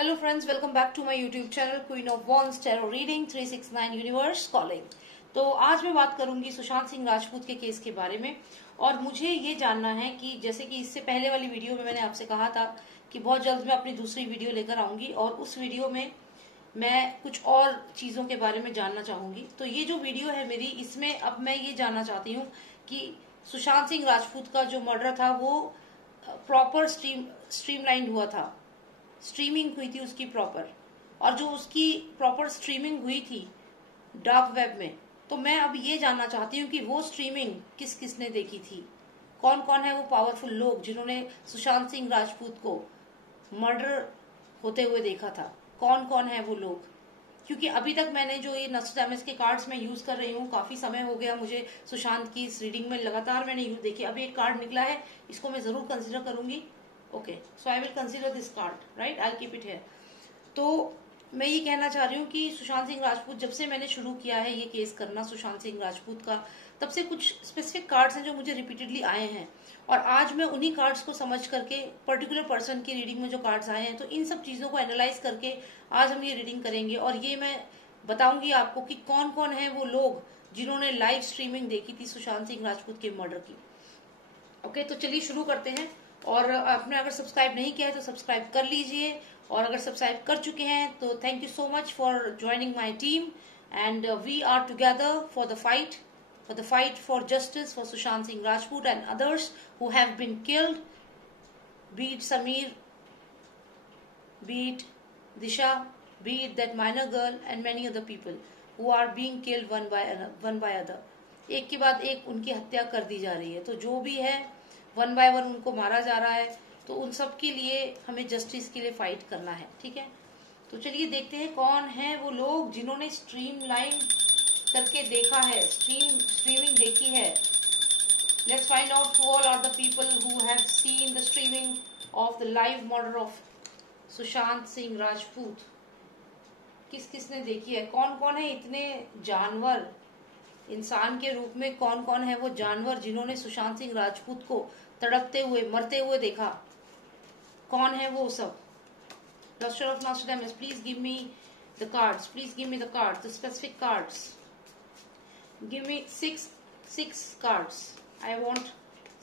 Hello friends, welcome back to my YouTube channel queen of wands tarot reading 369 universe calling. तो आज मैं बात करूंगी सुशांत सिंह राजपूत के केस के बारे में। और मुझे ये जानना है कि जैसे कि इससे पहले वाली वीडियो में मैंने आपसे कहा था कि बहुत जल्द मैं अपनी दूसरी वीडियो लेकर आऊंगी और उस वीडियो में मैं कुछ और चीजों के बारे में जानना चाहूंगी। तो ये जो वीडियो है मेरी, इसमें अब मैं ये जानना चाहती हूँ कि सुशांत सिंह राजपूत का जो मर्डर था वो प्रॉपर स्ट्रीमलाइन हुआ था, स्ट्रीमिंग हुई थी उसकी प्रॉपर, और जो उसकी प्रॉपर स्ट्रीमिंग हुई थी डार्क वेब में, तो मैं अब ये जानना चाहती हूँ कि वो स्ट्रीमिंग किस किसने देखी थी, कौन कौन है वो पावरफुल लोग जिन्होंने सुशांत सिंह राजपूत को मर्डर होते हुए देखा था, कौन कौन है वो लोग। क्योंकि अभी तक मैंने जो ये नस्ट्राडामस के कार्ड्स मैं यूज कर रही हूँ, काफी समय हो गया मुझे सुशांत की इस रीडिंग में, लगातार मैंने यूज देखी। अभी एक कार्ड निकला है, इसको मैं जरूर कंसिडर करूंगी। Okay, so I will consider this card, right, I keep it here. तो मैं ये कहना चाह रही हूँ कि सुशांत सिंह राजपूत, जब से मैंने शुरू किया है ये केस करना सुशांत सिंह राजपूत का, तब से कुछ स्पेसिफिक कार्ड्स हैं जो मुझे रिपीटेडली आए हैं, और आज मैं उन्हीं कार्ड्स को समझ करके, पर्टिकुलर पर्सन की रीडिंग में जो कार्ड्स आए हैं, तो इन सब चीजों को एनालाइज करके आज हम ये रीडिंग करेंगे। और ये मैं बताऊंगी आपको कि कौन कौन है वो लोग जिन्होंने लाइव स्ट्रीमिंग देखी थी सुशांत सिंह राजपूत के मर्डर की। ओके, तो चलिए शुरू करते हैं। और आपने अगर सब्सक्राइब नहीं किया है तो सब्सक्राइब कर लीजिए, और अगर सब्सक्राइब कर चुके हैं तो thank you so much for joining my team, and we are together for the fight for justice for Sushant Singh Rajput and others who have been killed, be it Sameer, be it Disha, be it that minor girl and many other people who are being killed one by other. एक के बाद एक उनकी हत्या कर दी जा रही है। तो जो भी है वन बाय वन उनको मारा जा रहा है, तो उन सब के लिए हमें जस्टिस के लिए फाइट करना है, ठीक है। तो चलिए देखते हैं कौन है वो लोग जिन्होंने स्ट्रीमलाइन करके देखा है, स्ट्रीमिंग देखी है। Let's find out who all are the people who have seen the streaming of the live murder of Sushant Singh Rajput. किस किसने देखी है, कौन कौन है इतने जानवर, इंसान के रूप में कौन कौन है वो जानवर जिन्होंने सुशांत सिंह राजपूत को तड़पते हुए, मरते हुए देखा, कौन है वो सब। Master of Nostradamus, please give me the cards, please give me the cards, the specific cards. Give me six cards. I want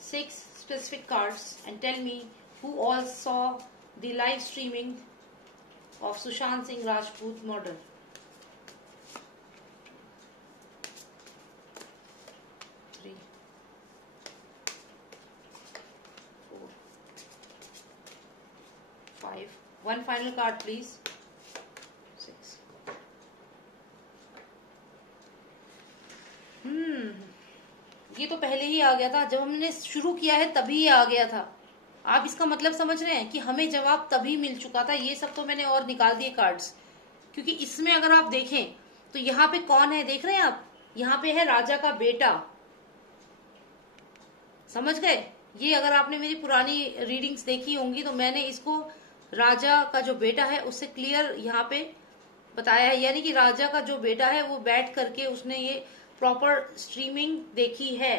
6 specific cards and tell me who all saw the live streaming of Sushant Singh Rajput murder. 3, 4, 5. One final card, please. 6. ये तो पहले ही आ गया था, जब हमने शुरू किया है तभी ये आ गया था। आप इसका मतलब समझ रहे हैं कि हमें जवाब तभी मिल चुका था। ये सब तो मैंने और निकाल दिए कार्ड्स, क्योंकि इसमें अगर आप देखें तो यहाँ पे कौन है, देख रहे हैं आप, यहाँ पे है राजा का बेटा। समझ गए? ये अगर आपने मेरी पुरानी रीडिंग्स देखी होंगी तो मैंने इसको राजा का जो बेटा है उससे क्लियर यहाँ पे बताया है, यानी कि राजा का जो बेटा है वो बैठ करके उसने ये प्रॉपर स्ट्रीमिंग देखी है।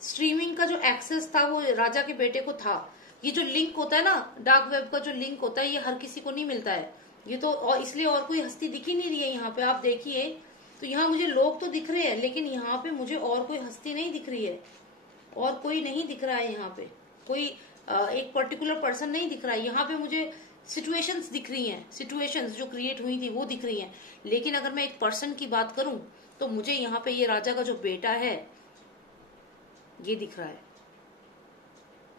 स्ट्रीमिंग का जो एक्सेस था वो राजा के बेटे को था। ये जो लिंक होता है ना, डार्क वेब का जो लिंक होता है, ये हर किसी को नहीं मिलता है। ये तो और इसलिए और कोई हस्ती दिख ही नहीं रही है यहाँ पे। आप देखिए तो यहाँ मुझे लोग तो दिख रहे हैं, लेकिन यहाँ पे मुझे और कोई हस्ती नहीं दिख रही है, और कोई नहीं दिख रहा है। यहाँ पे कोई एक पर्टिकुलर पर्सन नहीं दिख रहा है। यहाँ पे मुझे सिचुएशंस दिख रही हैं, सिचुएशंस जो क्रिएट हुई थी वो दिख रही हैं, लेकिन अगर मैं एक पर्सन की बात करूं तो मुझे यहाँ पे ये राजा का जो बेटा है ये दिख रहा है।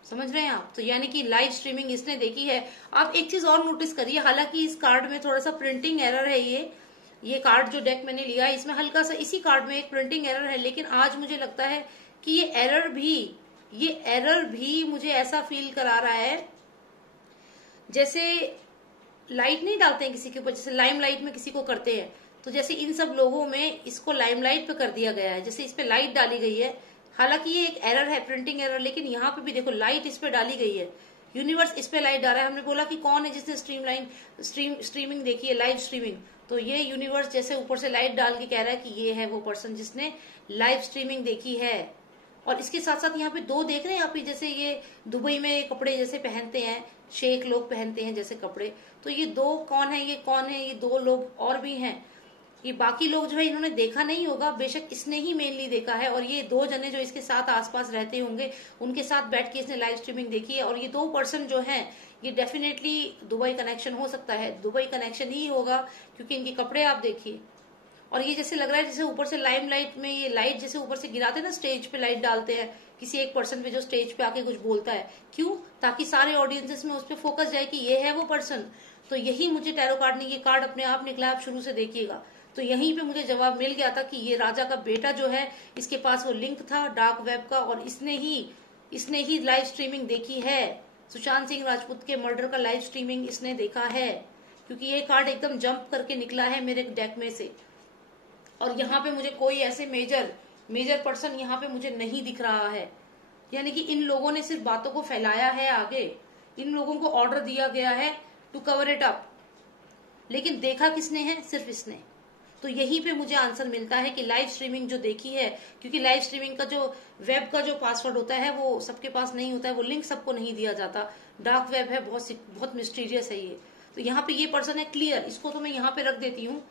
समझ रहे हैं आप? तो यानी कि लाइव स्ट्रीमिंग इसने देखी है। आप एक चीज और नोटिस करिए, हालांकि इस कार्ड में थोड़ा सा प्रिंटिंग एरर है। ये कार्ड जो डेक मैंने लिया है इसमें हल्का सा, इसी कार्ड में एक प्रिंटिंग एरर है, लेकिन आज मुझे लगता है कि ये एरर भी मुझे ऐसा फील करा रहा है जैसे लाइट नहीं डालते हैं किसी के ऊपर, जैसे लाइम लाइट में किसी को करते हैं, तो जैसे इन सब लोगों में इसको लाइम लाइट पे कर दिया गया है, जैसे इस पे लाइट डाली गई है। हालांकि ये एक एरर है, प्रिंटिंग एरर, लेकिन यहाँ पे भी देखो लाइट इस पे डाली गई है, यूनिवर्स इस पे लाइट डाल रहा है। हमने बोला कि कौन है जिसने स्ट्रीमिंग देखी है, लाइव स्ट्रीमिंग, तो ये यूनिवर्स जैसे ऊपर से लाइट डाल के कह रहा है कि ये है वो पर्सन जिसने लाइव स्ट्रीमिंग देखी है। और इसके साथ साथ यहाँ पे दो देख रहे हैं आप, जैसे ये दुबई में कपड़े जैसे पहनते हैं, शेख लोग पहनते हैं जैसे कपड़े, तो ये दो कौन है, ये कौन है, ये दो लोग और भी हैं। ये बाकी लोग जो है इन्होंने देखा नहीं होगा, बेशक इसने ही मेनली देखा है, और ये दो जने जो इसके साथ आसपास रहते होंगे उनके साथ बैठ के इसने लाइव स्ट्रीमिंग देखी है। और ये दो पर्सन जो हैं ये डेफिनेटली दुबई कनेक्शन हो सकता है, दुबई कनेक्शन ही होगा, क्योंकि इनके कपड़े आप देखिए। और ये जैसे लग रहा है जैसे ऊपर से लाइमलाइट में ये लाइट जैसे ऊपर से गिराते हैं ना, स्टेज पे लाइट डालते हैं किसी एक पर्सन पे जो स्टेज पे आके कुछ बोलता है, क्यों? ताकि सारे ऑडियंसेस में उस पर फोकस जाए कि ये है वो पर्सन। तो यही मुझे टैरो कार्ड ने, ये कार्ड अपने आप निकला, आप शुरू से देखिएगा। तो यहीं पे मुझे जवाब मिल गया था कि ये राजा का बेटा जो है, इसके पास वो लिंक था डार्क वेब का, और इसने ही लाइव स्ट्रीमिंग देखी है। सुशांत सिंह राजपूत के मर्डर का लाइव स्ट्रीमिंग इसने देखा है, क्योंकि ये कार्ड एकदम जंप करके निकला है मेरे डेक में से। और यहाँ पे मुझे कोई ऐसे मेजर पर्सन यहाँ पे मुझे नहीं दिख रहा है, यानी कि इन लोगों ने सिर्फ बातों को फैलाया है आगे, इन लोगों को ऑर्डर दिया गया है टू कवर इट अप, लेकिन देखा किसने है? सिर्फ इसने। तो यहीं पे मुझे आंसर मिलता है कि लाइव स्ट्रीमिंग जो देखी है, क्योंकि लाइव स्ट्रीमिंग का जो वेब का जो पासवर्ड होता है वो सबके पास नहीं होता है, वो लिंक सबको नहीं दिया जाता, डार्क वेब है, बहुत मिस्टीरियस है ये। तो यहाँ पे ये पर्सन है क्लियर, इसको तो मैं यहाँ पे रख देती हूँ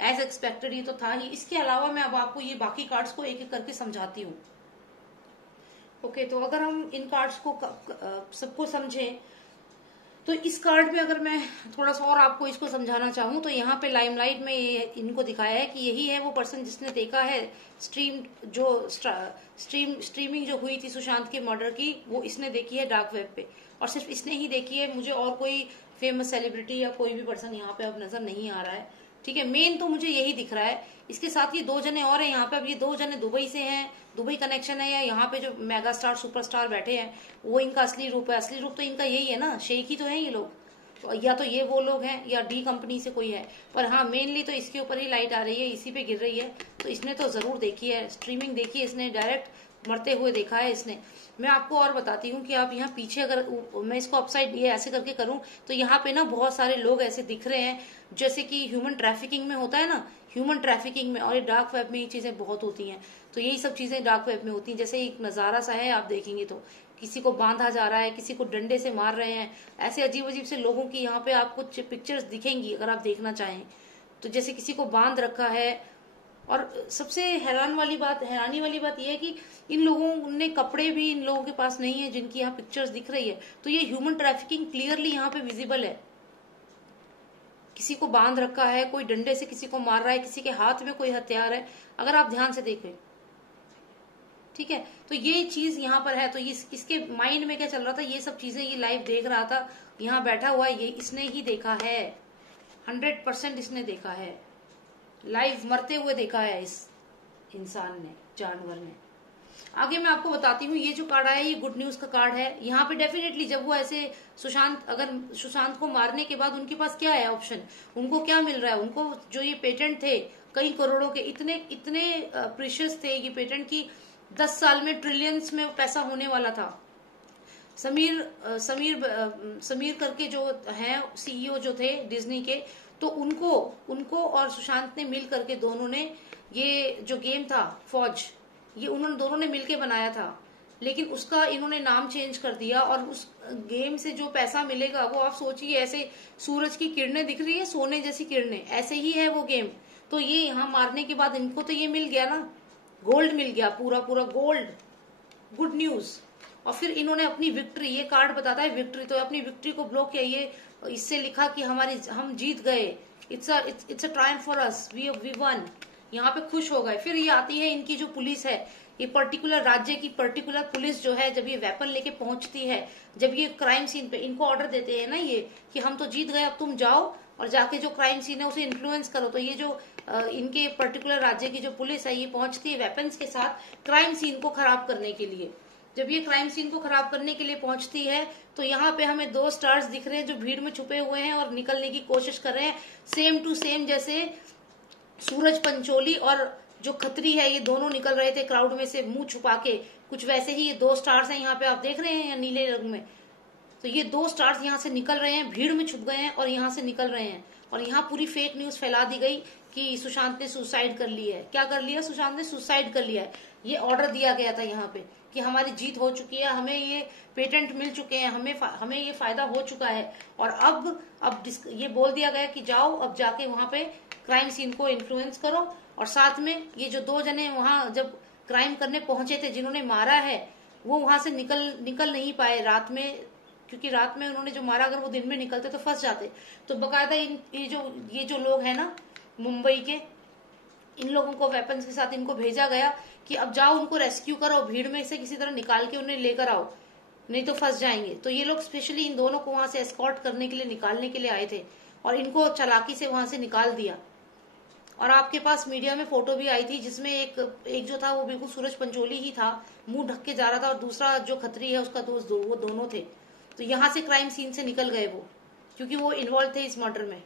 एज एक्सपेक्टेड, ये तो था ही। इसके अलावा मैं अब आपको ये बाकी कार्ड्स को एक एक करके समझाती हूँ। ओके, तो अगर हम इन कार्ड्स को सबको समझें, तो इस कार्ड में अगर मैं थोड़ा सा और आपको इसको समझाना चाहूँ, तो यहाँ पे लाइमलाइट में ये इनको दिखाया है कि यही है वो पर्सन जिसने देखा है स्ट्रीमिंग जो हुई थी सुशांत के मर्डर की, वो इसने देखी है डार्क वेब पे, और सिर्फ इसने ही देखी है। मुझे और कोई फेमस सेलिब्रिटी या कोई भी पर्सन यहाँ पे अब नजर नहीं आ रहा है, ठीक है। मेन तो मुझे यही दिख रहा है। इसके साथ ये दो जने और हैं यहाँ पे। अब ये दो जने दुबई से हैं, दुबई कनेक्शन है, या यहाँ पे जो मेगा स्टार सुपरस्टार बैठे हैं वो इनका असली रूप है। असली रूप तो इनका यही है ना, शेख ही तो है ये लोग, तो या तो ये वो लोग हैं या डी कंपनी से कोई है। पर हाँ, मेनली तो इसके ऊपर ही लाइट आ रही है, इसी पे गिर रही है। तो इसने तो जरूर देखी है स्ट्रीमिंग, देखी है इसने, डायरेक्ट मरते हुए देखा है इसने। मैं आपको और बताती हूँ कि आप यहाँ पीछे अगर मैं इसको अपसाइड ये ऐसे करके करूँ, तो यहाँ पे ना बहुत सारे लोग ऐसे दिख रहे हैं जैसे कि ह्यूमन ट्रैफिकिंग में होता है ना, ह्यूमन ट्रैफिकिंग में, और ये डार्क वेब में ये चीजें बहुत होती हैं। तो यही सब चीजें डार्क वेब में होती हैं। जैसे एक नजारा सा है, आप देखेंगे तो किसी को बांधा जा रहा है, किसी को डंडे से मार रहे हैं, ऐसे अजीब अजीब से लोगों की यहाँ पे आपको पिक्चर्स दिखेंगी अगर आप देखना चाहें तो। जैसे किसी को बांध रखा है, और सबसे हैरानी वाली बात यह है कि इन लोगों ने कपड़े भी इन लोगों के पास नहीं है जिनकी यहाँ पिक्चर्स दिख रही है। तो ये ह्यूमन ट्रैफिकिंग क्लियरली यहाँ पे विजिबल है। किसी को बांध रखा है, कोई डंडे से किसी को मार रहा है, किसी के हाथ में कोई हथियार है, अगर आप ध्यान से देखें, ठीक है। तो ये चीज यहाँ पर है। तो इसके माइंड में क्या चल रहा था, ये सब चीजें ये लाइव देख रहा था, यहाँ बैठा हुआ है, ये इसने ही देखा है, 100% इसने देखा है, लाइव मरते हुए देखा है इस इंसान ने, जानवर ने। आगे मैं आपको बताती हूँ, ये जो कार्ड आया ये गुड न्यूज का कार्ड है। यहाँ पे डेफिनेटली जब वो ऐसे सुशांत को मारने के बाद उनके पास क्या है ऑप्शन, उनको क्या मिल रहा है, उनको जो ये पेटेंट थे कई करोड़ों के, इतने प्रीशियस थे ये पेटेंट की 10 साल में ट्रिलियंस में पैसा होने वाला था। समीर करके जो है सीईओ जो थे डिज्नी के, तो उनको और सुशांत ने मिल करके दोनों ने ये जो गेम था फौज, ये उन्होंने दोनों ने मिलके बनाया था। लेकिन उसका इन्होंने नाम चेंज कर दिया, और उस गेम से जो पैसा मिलेगा वो आप सोचिए, ऐसे सूरज की किरणें दिख रही है, सोने जैसी किरणें, ऐसे ही है वो गेम। तो ये यहाँ मारने के बाद इनको तो ये मिल गया ना, गोल्ड मिल गया, पूरा गोल्ड, गुड न्यूज। और फिर इन्होंने अपनी विक्ट्री, ये कार्ड बताता है विक्ट्री, तो अपनी विक्ट्री को ब्लॉक किया, ये इससे लिखा कि हम जीत गए, it's a triumph for us, we won, यहाँ पे खुश हो गए। फिर ये आती है इनकी जो पुलिस है, ये पर्टिकुलर राज्य की पर्टिकुलर पुलिस जो है, जब ये वेपन लेके पहुंचती है, जब ये क्राइम सीन पे इनको ऑर्डर देते हैं ना ये कि हम तो जीत गए, अब तुम जाओ और जाके जो क्राइम सीन है उसे इन्फ्लुएंस करो। तो ये जो इनके पर्टिकुलर राज्य की जो पुलिस है, ये पहुंचती है वेपन्स के साथ क्राइम सीन को खराब करने के लिए। जब ये क्राइम सीन को खराब करने के लिए पहुंचती है, तो यहाँ पे हमें 2 स्टार्स दिख रहे हैं जो भीड़ में छुपे हुए हैं और निकलने की कोशिश कर रहे हैं, सेम टू सेम जैसे सूरज पंचोली और जो खत्री है, ये दोनों निकल रहे थे क्राउड में से मुंह छुपा के, कुछ वैसे ही ये 2 स्टार्स हैं यहाँ पे आप देख रहे हैं नीले रंग में। तो ये 2 स्टार्स यहाँ से निकल रहे हैं, भीड़ में छुप गए हैं और यहाँ से निकल रहे हैं, और यहाँ पूरी फेक न्यूज फैला दी गई कि सुशांत ने सुसाइड कर लिया है। क्या कर लिया? सुशांत ने सुसाइड कर लिया है। ये ऑर्डर दिया गया था यहाँ पे कि हमारी जीत हो चुकी है, हमें ये पेटेंट मिल चुके हैं, हमें ये फायदा हो चुका है, और अब ये बोल दिया गया कि जाओ अब जाके वहां पे क्राइम सीन को इन्फ्लुएंस करो। और साथ में ये जो 2 जने वहां जब क्राइम करने पहुंचे थे जिन्होंने मारा है, वो वहां से निकल नहीं पाए रात में, क्योंकि रात में उन्होंने जो मारा, अगर वो दिन में निकलते तो फंस जाते। तो बकायदा ये जो लोग हैं ना मुंबई के, इन लोगों को वेपन्स के साथ इनको भेजा गया कि अब जाओ उनको रेस्क्यू करो, भीड़ में से किसी तरह निकाल के उन्हें लेकर आओ, नहीं तो फंस जाएंगे। तो ये लोग स्पेशली इन दोनों को वहां से एस्कॉर्ट करने के लिए, निकालने के लिए आए थे, और इनको चालाकी से वहां से निकाल दिया। और आपके पास मीडिया में फोटो भी आई थी जिसमें एक जो था वो बिल्कुल सूरज पंचोली ही था, मुंह ढक के जा रहा था, और दूसरा जो खत्री है उसका दोस्त, वो दोनों थे। तो यहाँ से क्राइम सीन से निकल गए वो, क्योंकि वो इन्वॉल्व थे इस मर्डर में।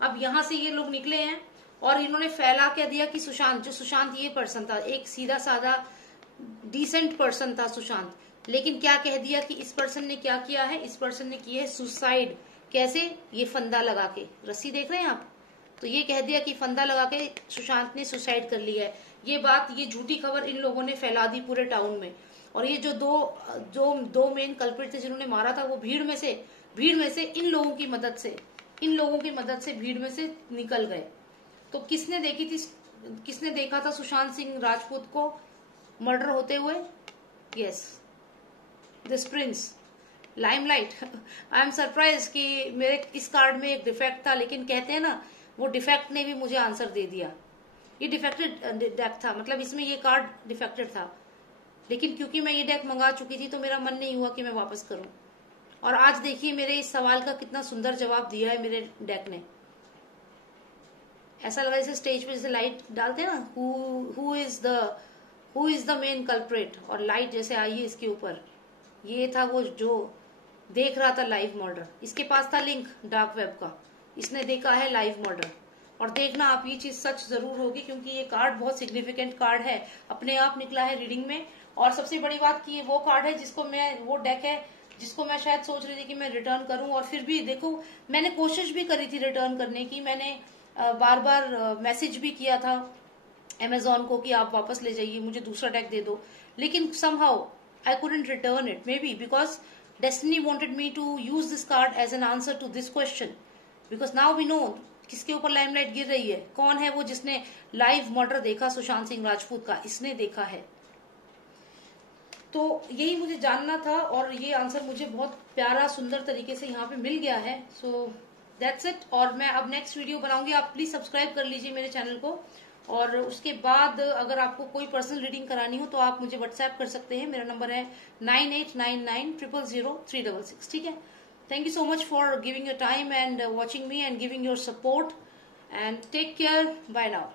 अब यहाँ से ये लोग निकले हैं और इन्होंने फैला क्या दिया कि सुशांत ये पर्सन था, एक सीधा साधा डिसेंट पर्सन था सुशांत, लेकिन क्या कह दिया कि इस पर्सन ने क्या किया है, इस पर्सन ने किया है सुसाइड। कैसे? ये फंदा लगा के, रस्सी देख रहे हैं आप, तो ये कह दिया कि फंदा लगा के सुशांत ने सुसाइड कर लिया है। ये झूठी खबर इन लोगों ने फैला दी पूरे टाउन में। और ये जो दो मेन कल्प्रिट थे जिन्होंने मारा था, वो भीड़ में से इन लोगों की मदद से भीड़ में से निकल गए। तो किसने देखा था सुशांत सिंह राजपूत को मर्डर होते हुए? Yes, this Prince limelight. I am surprise कि मेरे इस कार्ड में एक डिफेक्ट था, लेकिन कहते हैं ना वो डिफेक्ट ने भी मुझे आंसर दे दिया। ये डिफेक्टेड डेक था, मतलब इसमें ये कार्ड डिफेक्टेड था, लेकिन क्योंकि मैं ये डेक मंगा चुकी थी तो मेरा मन नहीं हुआ कि मैं वापस करूं। और आज देखिए मेरे इस सवाल का कितना सुंदर जवाब दिया है मेरे डेक ने। ऐसा लगा जैसे स्टेज पे जैसे लाइट डालते हैं ना, who is the main culprit, और लाइट जैसे आई है इसके ऊपर। ये था वो जो देख रहा था लाइव मर्डर, इसके पास था लिंक डार्क वेब का, इसने देखा है लाइव मर्डर। और देखना आप, ये चीज सच जरूर होगी, क्योंकि ये कार्ड बहुत सिग्निफिकेंट कार्ड है, अपने आप निकला है रीडिंग में। और सबसे बड़ी बात कि ये वो कार्ड है वो डेक है जिसको मैं शायद सोच रही थी कि मैं रिटर्न करूं, और फिर भी देखो मैंने कोशिश भी करी थी रिटर्न करने की। मैंने बार बार मैसेज भी किया था अमेजोन को कि आप वापस ले जाइए, मुझे दूसरा डेक दे दो, लेकिन somehow I couldn't return it, maybe because destiny wanted me to use this card as an answer to this question, because now we know किसके ऊपर लाइमलाइट गिर रही है, कौन है वो जिसने लाइव मर्डर देखा सुशांत सिंह राजपूत का, इसने देखा है। तो यही मुझे जानना था, और ये आंसर मुझे बहुत प्यारा सुंदर तरीके से यहाँ पे मिल गया है। So that's it. और मैं अब नेक्स्ट वीडियो बनाऊंगी, आप प्लीज सब्सक्राइब कर लीजिए मेरे चैनल को। और उसके बाद अगर आपको कोई पर्सनल रीडिंग करानी हो तो आप मुझे व्हाट्सएप कर सकते हैं, मेरा नंबर है 9899000366। ठीक है। Thank you so much for giving your time and watching me and giving your support, and take care. Bye now.